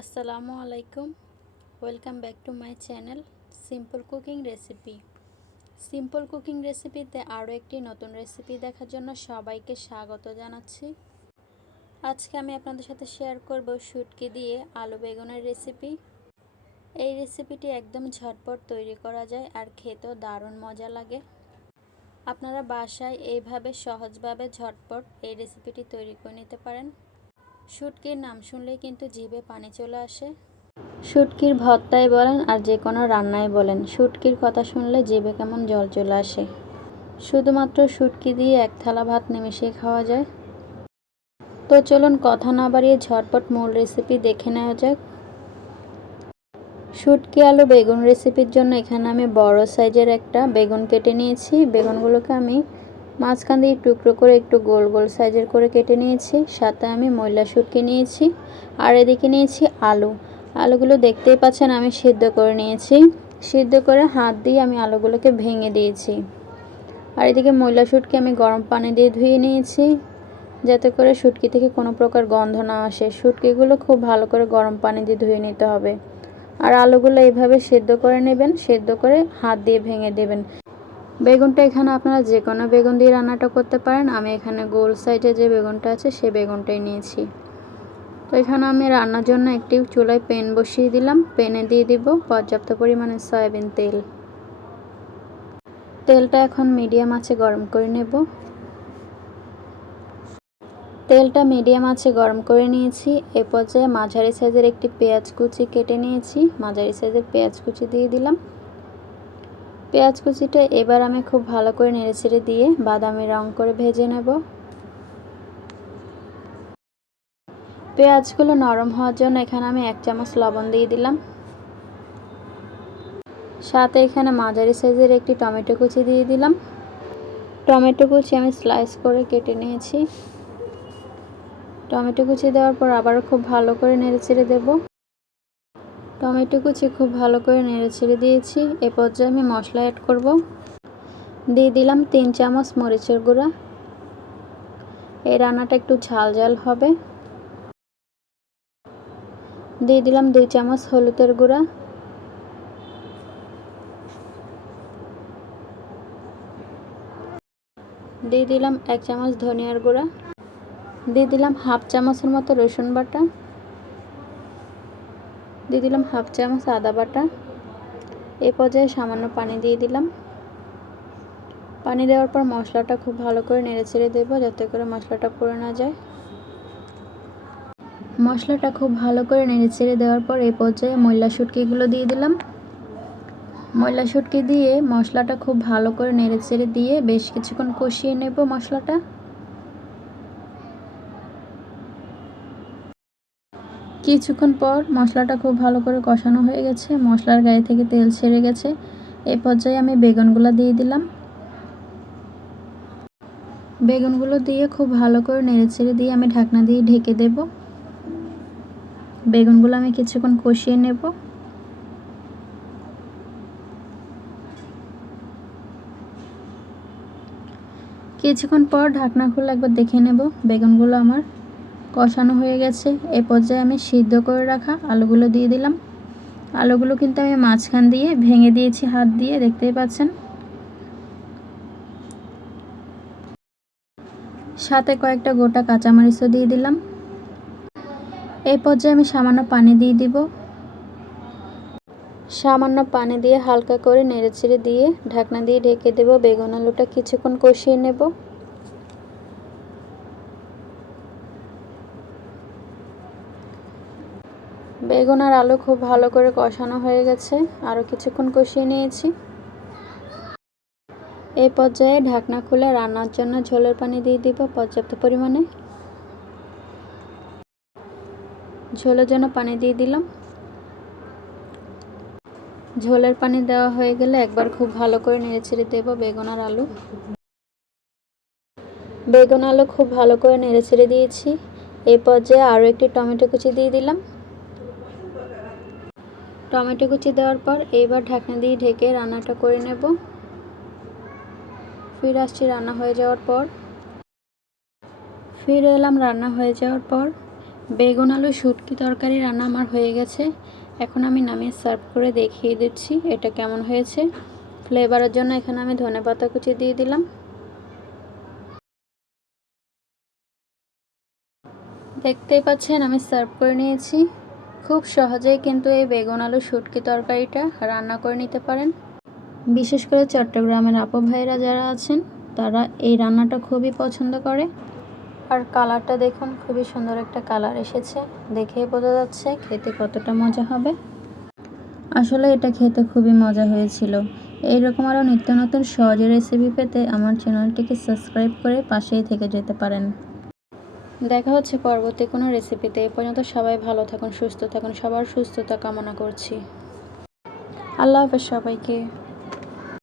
আসসালামু আলাইকুম। Welcome back to my channel simple cooking recipe. Simple cooking রেসিপিতে আরও একটি নতুন রেসিপি দেখার জন্য সবাইকে স্বাগত জানাচ্ছি। আজকে আমি আপনাদের সাথে শেয়ার করব শুটকি দিয়ে আলু বেগুনের রেসিপি। এই রেসিপিটি একদম ঝটপট তৈরি করা যায় আর খেতেও দারুণ মজা লাগে। আপনারা বাসায় এইভাবে সহজভাবে ঝটপট এই রেসিপিটি তৈরি করে নিতে পারেন। শুটকির নাম শুনলেই কিন্তু জিভে পানি চলে আসে। শুটকির ভর্তাই বলেন আর যে কোনো রান্নাই বলেন, শুটকির কথা শুনলে জিভে কেমন জল চলে আসে। শুধুমাত্র শুটকি দিয়ে এক থালা ভাত নিমিশে খাওয়া যায়। তো চলুন কথা না বাড়িয়ে ঝটপট মূল রেসিপি দেখে নেওয়া যাক। শুটকি আলু বেগুন রেসিপির জন্য এখানে আমি বড় সাইজের একটা বেগুন কেটে নিয়েছি। বেগুনগুলোকে আমি মাঝখান দিয়ে টুকরো করে একটু গোল গোল সাইজের করে কেটে নিয়েছি। সাথে আমি ময়লা শুটকি নিয়েছি আর এদিকে নিয়েছি আলুগুলো দেখতেই পাচ্ছেন আমি সিদ্ধ করে নিয়েছি। সিদ্ধ করে হাত দিয়ে আমি আলুগুলোকে ভেঙে দিয়েছি। আর এদিকে ময়লা শুটকি আমি গরম পানি দিয়ে ধুয়ে নিয়েছি, যাতে করে শুটকি থেকে কোনো প্রকার গন্ধ না আসে। শুটকিগুলো খুব ভালো করে গরম পানি দিয়ে ধুয়ে নিতে হবে। আর আলুগুলো এইভাবে সিদ্ধ করে নেবেন, সিদ্ধ করে হাত দিয়ে ভেঙে দেবেন। বেগুনটা এখানে আপনারা যে কোনো বেগুন দিয়ে রান্নাটা করতে পারেন। আমি এখানে গোল সাইজের যে বেগুনটা আছে সে বেগুনটাই নিয়েছি। তো এখানে আমি রান্নার জন্য একটি চুলায় প্যান বসিয়ে দিলাম। প্যানে দিয়ে দিব পর্যাপ্ত পরিমাণে সয়াবিন তেল। তেলটা এখন মিডিয়াম আঁচে গরম করে নেব। তেলটা মিডিয়াম আঁচে গরম করে নিয়েছি। এ পর্যায়ে মাঝারি সাইজের একটি পেঁয়াজ কুচি কেটে নিয়েছি। মাঝারি সাইজের পেঁয়াজ কুচি দিয়ে দিলাম। পেঁয়াজ কুচিটা এবার আমি খুব ভালো করে নেড়েচেড়ে দিয়ে বাদামি রং করে ভেজে নেব। পেঁয়াজগুলো নরম হওয়ার জন্য এখানে আমি 1 চামচ লবণ দিয়ে দিলাম। সাথে এখানে মাঝারি সাইজের একটি টমেটো কুচি দিয়ে দিলাম। টমেটো কুচি আমি স্লাইস করে কেটে নিয়েছি। টমেটো কুচি দেওয়ার পর আবারও খুব ভালো করে নেড়েচেড়ে দেব। টমেটো কুচি খুব ভালো করে নেড়েচেড়ে দিয়েছি। এ পর্যায়ে আমি মশলা অ্যাড করব। দিয়ে দিলাম 3 চামচ মরিচের গুঁড়া। এই রান্নাটা একটু ঝাল ঝাল হবে। দিয়ে দিলাম 2 চামচ হলুদের গুঁড়া। দিয়ে দিলাম 1 চামচ ধনিয়ার গুঁড়া। দিয়ে দিলাম হাফ চামচের মতো রসুন বাটা। দিয়ে দিলাম হাফ চামচ আদা বাটা। এ পর্যায়ে সামান্য পানি দিয়ে দিলাম। পানি দেওয়ার পর মশলাটা খুব ভালো করে নেড়েচেড়ে দেব, যাতে করে মশলাটা পুড়ে না যায়। মশলাটা খুব ভালো করে নেড়েচেড়ে দেওয়ার পর এই পর্যায়ে ময়লা শুটকিগুলো দিয়ে দিলাম। ময়লা শুটকি দিয়ে মশলাটা খুব ভালো করে নেড়েচেড়ে দিয়ে বেশ কিছুক্ষণ কষিয়ে নেব মশলাটা। কিছুক্ষণ পর মশলাটা খুব ভালো করে কষানো হয়ে গেছে, মশলার গায়ে থেকে তেল ছেড়ে গেছে। এই পর্যায়ে আমি বেগুনগুলো দিয়ে দিলাম। বেগুনগুলো দিয়ে খুব ভালো করে নেড়েচেড়ে দিয়ে আমি ঢাকনা দিয়ে ঢেকে দেব। বেগুনগুলো আমি কিছুক্ষণ কষিয়ে নেব। কিছুক্ষণ পর ঢাকনা খুলে একবার দেখে নেব বেগুনগুলো আমার কষানো হয়ে গেছে। এই পর্যায়ে আমি সিদ্ধ করে রাখা আলুগুলো দিয়ে দিলাম। আলুগুলো কিন্তু আমি মাঝখান দিয়ে ভেঙে দিয়েছি হাত দিয়ে, দেখতেই পাচ্ছেন। সাথে কয়েকটা গোটা কাঁচামরিচও দিয়ে দিলাম। এই পর্যায়ে আমি সামান্য পানি দিয়ে দিব। সামান্য পানি দিয়ে হালকা করে নেড়েচেড়ে দিয়ে ঢাকনা দিয়ে ঢেকে দেব। বেগুন আলুটা কিছুক্ষণ কষিয়ে নেব। বেগুন আর আলু খুব ভালো করে কষানো হয়ে গেছে, আরও কিছুক্ষণ কষিয়ে নিয়েছি। এই পর্যায়ে ঢাকনা খুলে রান্নার জন্য ঝোলের পানি দিয়ে দিব পর্যাপ্ত পরিমাণে। ঝোলের জন্য পানি দিয়ে দিলাম। ঝোলের পানি দেওয়া হয়ে গেলে একবার খুব ভালো করে নেড়েচেড়ে দেব বেগুন আর আলু। বেগুন আলু খুব ভালো করে নেড়েচেড়ে দিয়েছি। এই পর্যায়ে আরও একটি টমেটো কুচি দিয়ে দিলাম। টমেটো কুচি দেওয়ার পর এইবার ঢাকনা দিয়ে ঢেকে রান্নাটা করে নেব। ফিরে আসছি রান্না হয়ে যাওয়ার পর। ফিরে এলাম রান্না হয়ে যাওয়ার পর। বেগুন আলু শুটকি তরকারি রান্না আমার হয়ে গেছে। এখন আমি নামিয়ে সার্ভ করে দেখিয়ে দিচ্ছি এটা কেমন হয়েছে। ফ্লেভারের জন্য এখানে আমি ধনেপাতা কুচি দিয়ে দিলাম। দেখতেই পাচ্ছেন আমি সার্ভ করে নিয়েছি। খুব সহজেই কিন্তু এই বেগুন আলু শুটকি তরকারিটা রান্না করে নিতে পারেন। বিশেষ করে চট্টগ্রামের আপু ভাইরা যারা আছেন তারা এই রান্নাটা খুবই পছন্দ করে। আর কালারটা দেখুন, খুবই সুন্দর একটা কালার এসেছে, দেখেই বোঝা যাচ্ছে খেতে কতটা মজা হবে। আসলে এটা খেতে খুবই মজা হয়েছিল। এইরকম আরও নিত্য নতুন সহজে রেসিপি পেতে আমার চ্যানেলটিকে সাবস্ক্রাইব করে পাশেই থেকে যেতে পারেন। দেখা হচ্ছে পরবর্তী কোনো রেসিপিতে। এ পর্যন্ত সবাই ভালো থাকুন, সুস্থ থাকুন, সবার সুস্থতা কামনা করছি। আল্লাহ হাফেজ সবাইকে।